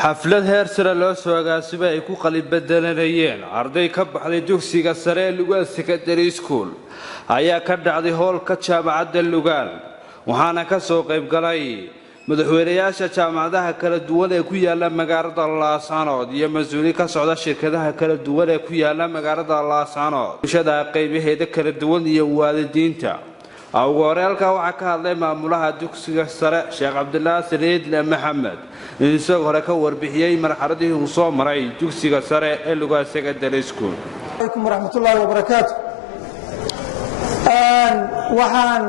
xaflad heer sare loo soo agaasibay ay ku qalin bedelanayeen arday ka baxday dugsiga sare ee Lugaal Secondary School ayaa ka dhacday hoolka jaamacadda Lugaal waxaana ka soo qayb galay madaxweynayaasha jaamacadaha kala duwan ee ku yaala magaalada Laascaanood iyo mas'uuliyiin ka socda shirkadaha kala duwan ee ku yaala magaalada Laascaanood bulshada qaybaheeda kala duwan iyo waalidiinta ugu horeelka waxa ka hadlay maamulaha dugsiga sare Sheekh Cabdullaahi Saliid Maxamed isagoo hore ka warbixiyay marxaladii uu soo maray dugsiga sare ee Lugaal Secondary School. Alaykum warahmatullaahi wabarakaatuh. waxaan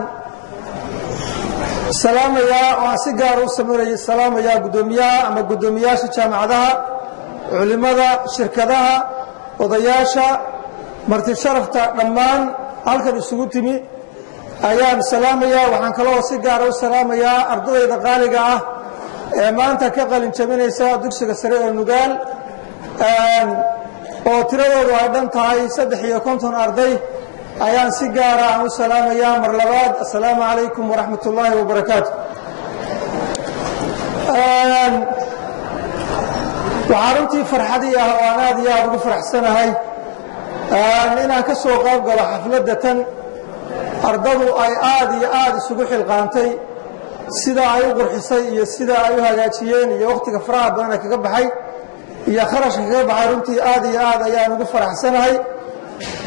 salaamayaa oo si gaar ah u sameeyay salaamayaa gudoomiyaha ama gudoomiyaasha jaamacadaha culimada shirkadaha odayaasha marti sharafta dhammaan halkan isugu timi ayaan salaamayaa waxaan kaloo si gaar ah u salaamayaa ardayda qaaliga ah ee maanta ka qalin jabinaysa dugsiga sare ee Lugaal oo tiradoodu ay dhan tahay 350 arday ayaan si gaar ah u salaamayaa mar labaad assalaamu calaykum waraxmatullaahi wabarakaatuh. waxaan runtii farxadii ah oo aan aad iyo aad ugu faraxsanahay inaan ka soo qayb galo xafladda tan ardadu ay aad iyo aad isugu xilqaantay sida ay u qurxisay iyo sida ay u hagaajiyeen iyo waqtiga faraha badan kaga baxay iyo kharashka kaga baxay runtii aad iyo aad ayaan ugu faraxsanahay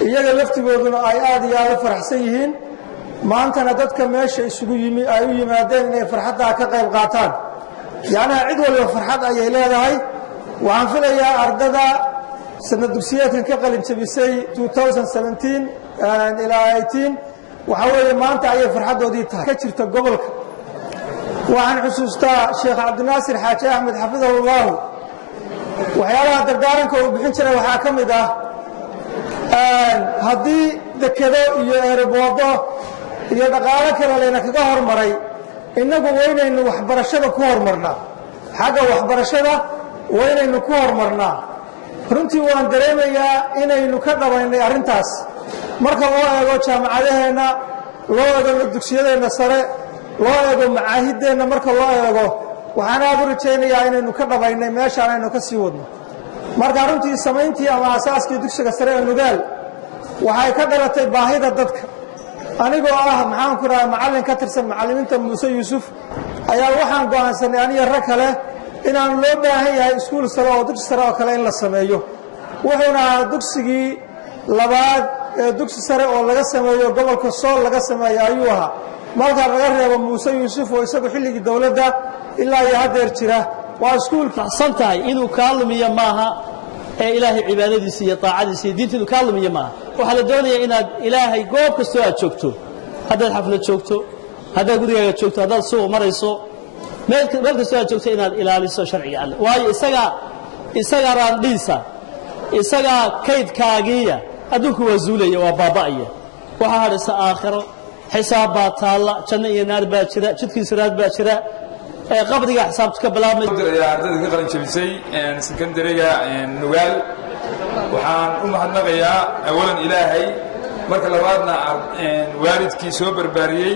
iyaga laftigooduna ay aad iyo aad u faraxsan yihiin maantana dadka meesha isugu yimi ay u yimaadeen inay farxadda ka qayb qaataan yacni cid walba farxad ayay leedahay waxaan filayaa ardada sanad dugsiyeedkan ka qalin jabisay 2017 ilaa 18 waxa weeye maanta ayay farxadoodii tahay ka jirta gobolka waxaan xusuustaa Sheekh Cabdinaasir Xaaji Axmed xafidahullah waxyaalaha dardaaranka uu bixin jiray waxaa ka mid ah haddii dekado iyo ereboodo iyo dhaqaale kale leena kaga hormaray innagu waynaynu waxbarashada ku hormarnaa xagga waxbarashada waynaynu ku hormarnaa runtii waan dareemayaa inaynu ka dhabaynay arrintaas marka loo eego jaamacadaheenna loo eego dugsiyadeenna sare loo eego macaahideenna marka loo eego waxaan aad u rajaynayaa inaynu ka dhabaynay meeshaan aynu ka sii wadno marka runtii samayntii ama asaaskii dugsiga sare ee Lugaal waxay ka dhalatay baahida dadka anigoo ah maxaan ku raay macallin ka tirsan macallimiinta Muuse Yuusuf ayaa waxaan go'aansanay aniga rag kale inaan loo baahan yahay iskuul sare oo dugsi sare oo kale in la sameeyo wuxuuna dugsigii labaad ee dugsi sare oo laga sameeyo gobolka Sool laga sameeyo ayuu ahaa marka laga reebo Muuse Yuusuf oo isagu xilligii dawladda ilaa iyo hadeer jira waa iskuul santahay inuu kaalmiyo maaha ee ilaahay cibaadadiisa iyo taacadiisa iyo diintiisa kaalmiyo maaha waxa la doonayaa inaad ilaahay goob kasta aad joogto haddaad xaflad joogto haddaad gurigaaga joogto haddaad suuq marayso meel kasta aad joogto inaad ilaaliso sharciga Allah waayo isaga raandhiisa isaga kaydkaagiya adduunku waa zuulaya waa baaba'aya waxa hadhaysa aakhiro xisaab baa taala janno iyo naar baa jira jidkiisa raad baa jira qabriga xisaabta ka bilaabmay ardayda ka qalin jabisay secondary-ga Lugaal waxaan u mahadnaqayaa awalan ilaahay marka labaadna waalidkii soo barbaariyay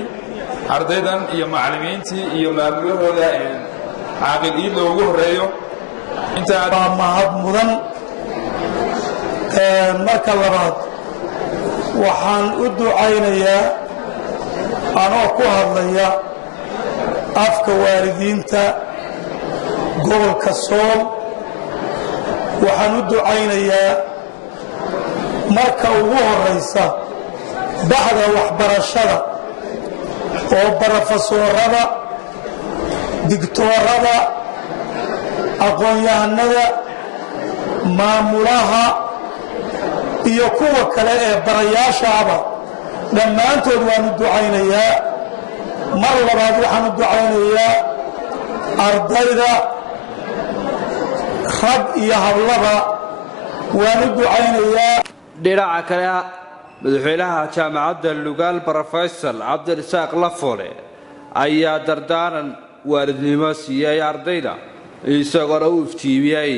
ardaydan iyo macallimiintii iyo maamulahooda caaqil iid loogu horeeyo inta mahad mudan marka labaad waxaan u ducaynayaa anoo ku hadlaya afka waalidiinta gobolka Sool waxaan u ducaynayaa marka ugu horeysa baxda waxbarashada oo barofesoorada digtoorada aqoon-yahanada maamulaha iyo kuwa kale ee barayaashaaba dhammaantood waan u ducaynayaa mar labaad waxaan u ducaynayaa ardayda rag iyo hablaba waan u ducaynayaa dhinaca kale madaxweynaha jaamacadda Lugaal Professor Cabdirasaaq Lafoole ayaa dardaaran waalidnimo siiyay ardayda isagoo u iftiimiyay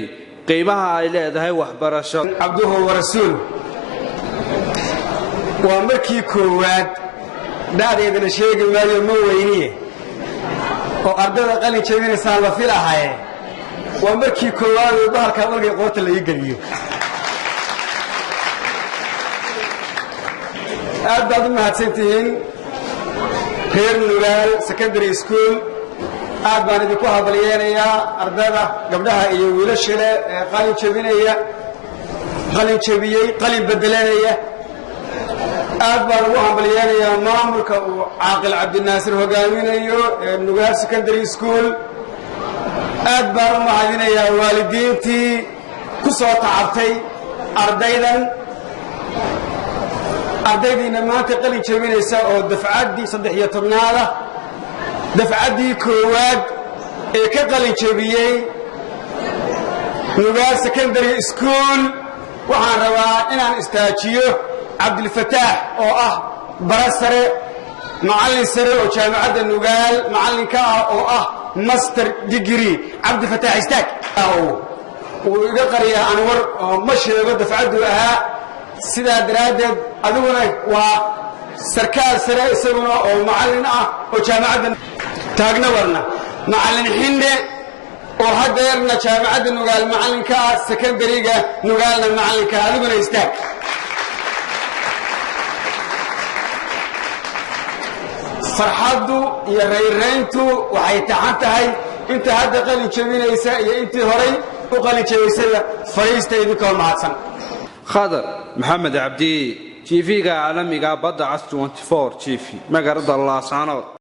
qiimaha ay leedahay waxbarasho cabduhu wa rasuul waa markii koowaad daadeedana sheegi maayo ma weyniye oo ardayda qalin jabinaysaa la filahay waa markii koowaad oo bahalkaa markay qoorta laga geliyo aad baad u mahadsantihiin reer nugaal secondary school aad baan idinku hambalyeenayaa ardayda gabdhaha iyo wiilasha leh ee qalin jabiyey qalin bedelanaya aad baan ugu hambalyeenayaa maamulka uu caaqil cabdinaasir hogaaminayo ee nugaal secondary school aad baan u mahadinayaa waalidiintii ku soo tacabtay ardaydiina maanta qalin jabinaysa oo dafcaddii 13aad dafcaddii koowaad ee ka qalin jabiyey nugaal secondary school waxaan rabaa inaan istaajiyo cabdilfataax oo ah bara sare macallin sare oo jaamacadda nugaal macallinka ah oo ah master degree cabdilfataax istaag wuu iga qariyaa anwar oo ma sheego dafcaddu ahaa sidaa daraaddeed adiguna waa sarkaal sare isaguna oo macallin ah oo jaamacadda taagna warna macallin xinde oo haddeerna jaamacadda nugaal macallinka ah secondary-ga nugaalna macallinka adiguna istaag farxaddu iyo rayrayntu waxay taxan tahay inta hadda qalin jabinaysa iyo intii horay u qalin jabaysaya fariista idinkoo mahadsan khadar maxamed cabdi TV-ga caalamiga badda cas 24 TV magaalada Laascaanood